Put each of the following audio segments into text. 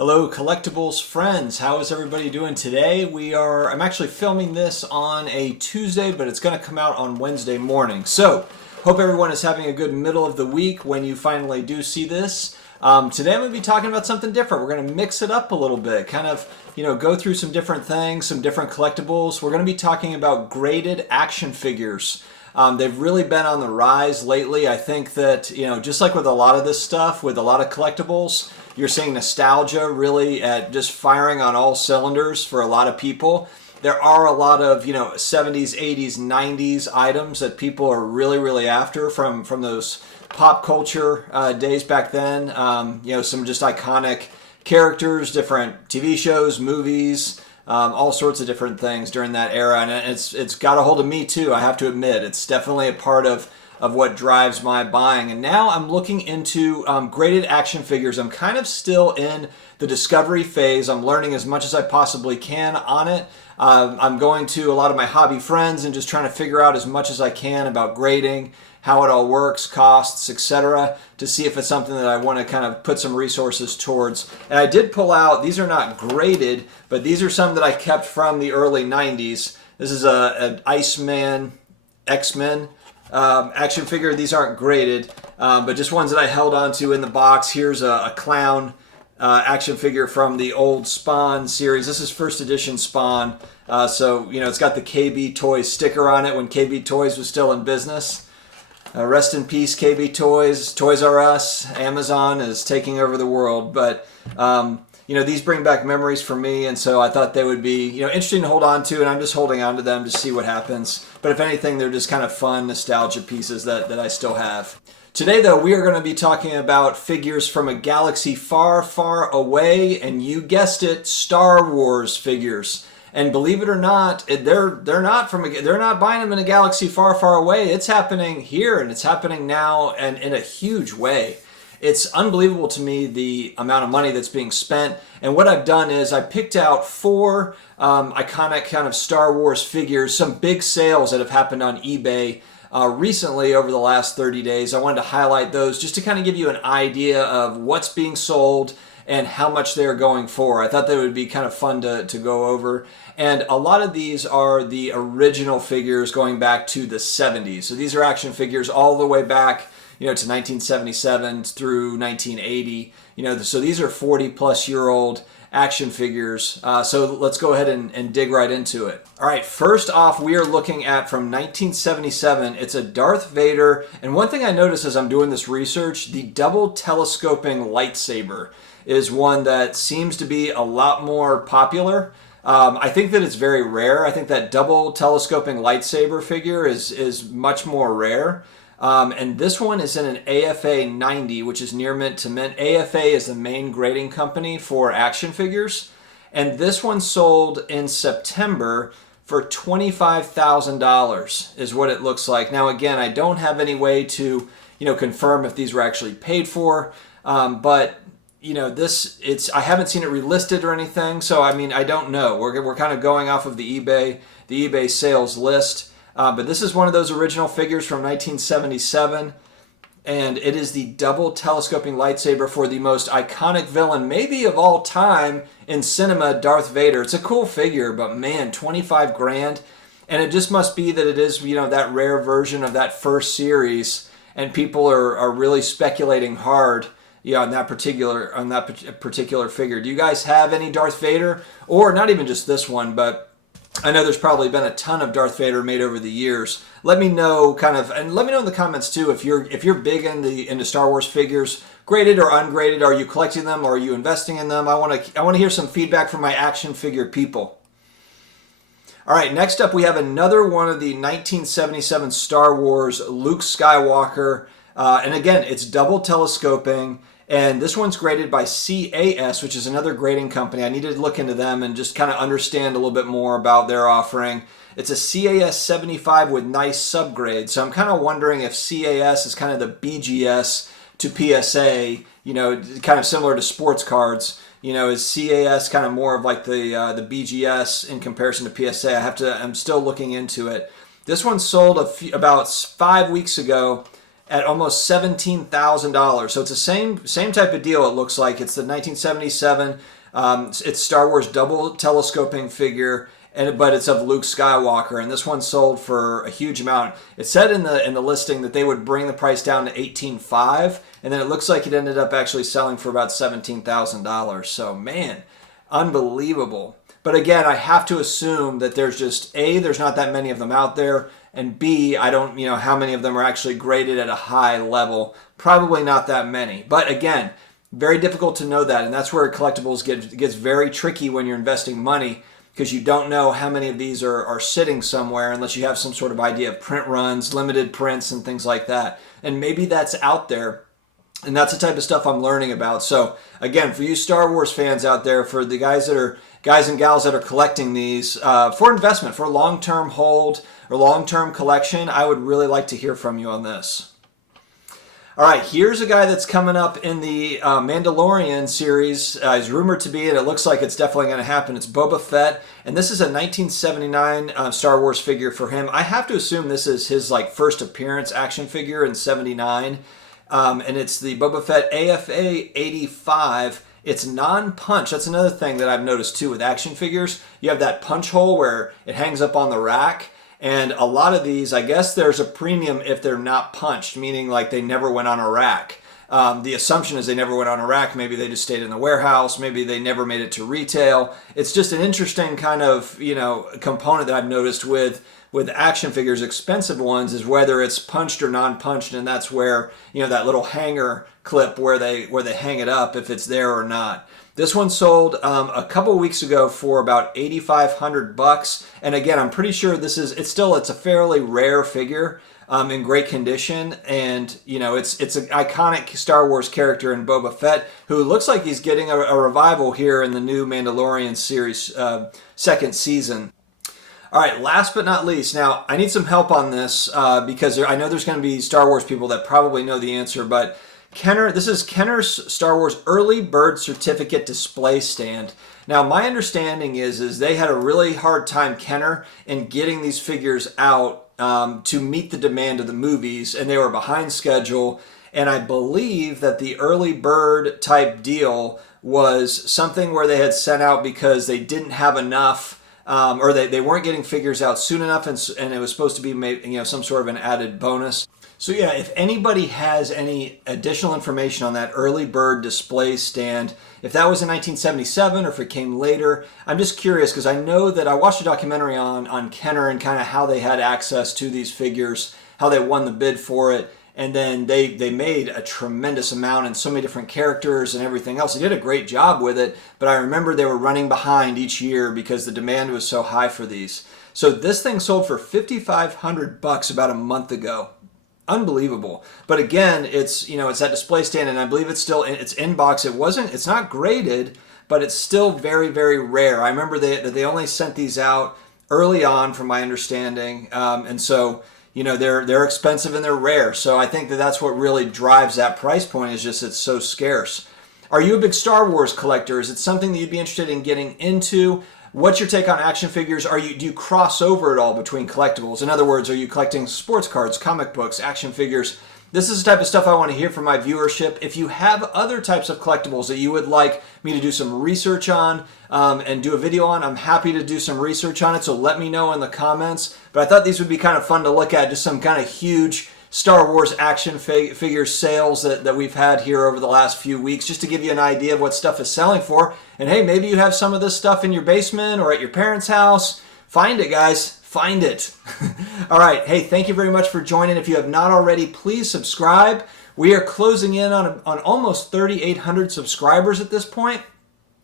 Hello, collectibles friends. How is everybody doing today? I'm actually filming this on a Tuesday, but it's going to come out on Wednesday morning. So, hope everyone is having a good middle of the week when you finally do see this. Today I'm going to be talking about something different. We're going to mix it up a little bit, kind of, go through some different things, some different collectibles. We're going to be talking about graded action figures. They've really been on the rise lately. I think that, just like with a lot of this stuff, with a lot of collectibles, you're seeing nostalgia really at just firing on all cylinders for a lot of people. There are a lot of, 70s, 80s, 90s items that people are really, really after from those pop culture days back then. Some just iconic characters, different TV shows, movies, all sorts of different things during that era. And it's got a hold of me too, I have to admit. It's definitely a part of what drives my buying. And now I'm looking into graded action figures. I'm kind of still in the discovery phase. I'm learning as much as I possibly can on it. I'm going to a lot of my hobby friends and just trying to figure out as much as I can about grading, how it all works, costs, etc., to see if it's something that I want to kind of put some resources towards. And I did pull out, these are not graded, but these are some that I kept from the early 90s. This is an Iceman X-Men action figure. These aren't graded, but just ones that I held onto in the box. Here's a clown action figure from the old Spawn series. This is first edition Spawn. It's got the KB Toys sticker on it when KB Toys was still in business. Rest in peace, KB Toys. Toys R Us. Amazon is taking over the world. But, these bring back memories for me, and so I thought they would be, interesting to hold on to, and I'm just holding on to them to see what happens. But if anything, they're just kind of fun nostalgia pieces that I still have. Today, though, we are going to be talking about figures from a galaxy far, far away, and you guessed it, Star Wars figures. And believe it or not, they're not buying them in a galaxy far, far away. It's happening here, and it's happening now, and in a huge way. It's unbelievable to me the amount of money that's being spent. And what I've done is I picked out 4 iconic kind of Star Wars figures, some big sales that have happened on eBay recently over the last 30 days. I wanted to highlight those just to kind of give you an idea of what's being sold and how much they're going for. I thought that would be kind of fun to go over. And a lot of these are the original figures going back to the 70s. So these are action figures all the way back, to 1977 through 1980. So these are 40-plus-year-old action figures. So let's go ahead and dig right into it. All right, first off, we are looking at from 1977. It's a Darth Vader. And one thing I noticed as I'm doing this research, the double telescoping lightsaber is one that seems to be a lot more popular. I think that it's very rare. I think that double telescoping lightsaber figure is much more rare. And this one is in an AFA 90, which is near mint to mint. AFA is the main grading company for action figures. And this one sold in September for $25,000 is what it looks like. Now, again, I don't have any way to, confirm if these were actually paid for. But I haven't seen it relisted or anything. So, I don't know. We're kind of going off of the eBay sales list. But this is one of those original figures from 1977, and it is the double telescoping lightsaber for the most iconic villain, maybe of all time in cinema, Darth Vader. It's a cool figure, but man, 25 grand, and it just must be that it is, that rare version of that first series, and people are really speculating hard, on that particular figure. Do you guys have any Darth Vader, or not even just this one, but I know there's probably been a ton of Darth Vader made over the years. Let me know and let me know in the comments too if you're big into Star Wars figures, graded or ungraded. Are you collecting them or are you investing in them? I want to hear some feedback from my action figure people. All right, next up we have another one of the 1977 Star Wars Luke Skywalker, and again it's double telescoping. And this one's graded by CAS, which is another grading company. I needed to look into them and just kind of understand a little bit more about their offering. It's a CAS 75 with nice subgrades. So I'm kind of wondering if CAS is kind of the BGS to PSA, kind of similar to sports cards. Is CAS kind of more of like the BGS in comparison to PSA? I'm still looking into it. This one sold about 5 weeks ago at almost $17,000. So it's the same type of deal. It looks like it's the 1977. It's Star Wars double telescoping figure, but it's of Luke Skywalker, and this one sold for a huge amount. It said in the listing that they would bring the price down to $18,500, and then it looks like it ended up actually selling for about $17,000. So man, unbelievable. But again, I have to assume that there's just there's not that many of them out there, and B, I don't how many of them are actually graded at a high level. Probably not that many. But again, very difficult to know that, and that's where collectibles gets very tricky when you're investing money, because you don't know how many of these are sitting somewhere unless you have some sort of idea of print runs, limited prints, and things like that. And maybe that's out there, and that's the type of stuff I'm learning about. So again, for you Star Wars fans out there, for the guys and gals that are collecting these for investment, for long-term hold or long-term collection, I would really like to hear from you on this. All right, here's a guy that's coming up in the Mandalorian series. He's rumored to be, and it looks like it's definitely going to happen. It's Boba Fett, and this is a 1979 Star Wars figure for him. I have to assume this is his first appearance action figure in '79, and it's the Boba Fett AFA 85. It's non-punch. That's another thing that I've noticed too with action figures. You have that punch hole where it hangs up on the rack. And a lot of these, I guess there's a premium if they're not punched, meaning like they never went on a rack. The assumption is they never went on a rack. Maybe they just stayed in the warehouse. Maybe they never made it to retail. It's just an interesting kind of, component that I've noticed with action figures, expensive ones, is whether it's punched or non-punched, and that's where, that little hanger clip where they hang it up, if it's there or not. This one sold a couple weeks ago for about $8,500, and again, I'm pretty sure it's a fairly rare figure in great condition, and it's an iconic Star Wars character in Boba Fett, who looks like he's getting a revival here in the new Mandalorian series second season. All right, last but not least, now I need some help on this because I know there's going to be Star Wars people that probably know the answer, but this is Kenner's Star Wars Early Bird Certificate Display Stand. Now, my understanding is they had a really hard time, Kenner, in getting these figures out to meet the demand of the movies, and they were behind schedule. And I believe that the early bird type deal was something where they had sent out because they didn't have enough, or they weren't getting figures out soon enough, and it was supposed to be some sort of an added bonus. So yeah, if anybody has any additional information on that early bird display stand, if that was in 1977 or if it came later, I'm just curious because I know that I watched a documentary on Kenner and kind of how they had access to these figures, how they won the bid for it, and then they made a tremendous amount and so many different characters and everything else. They did a great job with it, but I remember they were running behind each year because the demand was so high for these. So this thing sold for $5,500 about a month ago. Unbelievable. But again, it's that display stand, and I believe it's in box. It's not graded, but it's still very, very rare. I remember that they only sent these out early on, from my understanding, and so they're expensive and they're rare. So I think that's what really drives that price point, is just it's so scarce. Are you a big Star Wars collector? Is it something that you'd be interested in getting into? What's your take on action figures? Do you cross over at all between collectibles? In other words, are you collecting sports cards, comic books, action figures? This is the type of stuff I want to hear from my viewership. If you have other types of collectibles that you would like me to do some research on and do a video on, I'm happy to do some research on it, so let me know in the comments. But I thought these would be kind of fun to look at, just some kind of huge Star Wars action figure sales that we've had here over the last few weeks, just to give you an idea of what stuff is selling for. And hey, maybe you have some of this stuff in your basement or at your parents' house. Find it, guys. Find it. All right. Hey, thank you very much for joining. If you have not already, please subscribe. We are closing in on almost 3,800 subscribers at this point.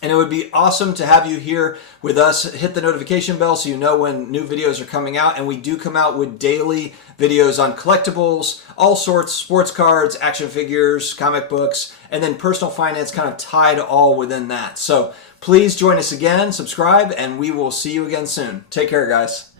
And it would be awesome to have you here with us. Hit the notification bell so you know when new videos are coming out. And we do come out with daily videos on collectibles, all sorts, sports cards, action figures, comic books, and then personal finance kind of tied all within that. So please join us again, subscribe, and we will see you again soon. Take care, guys.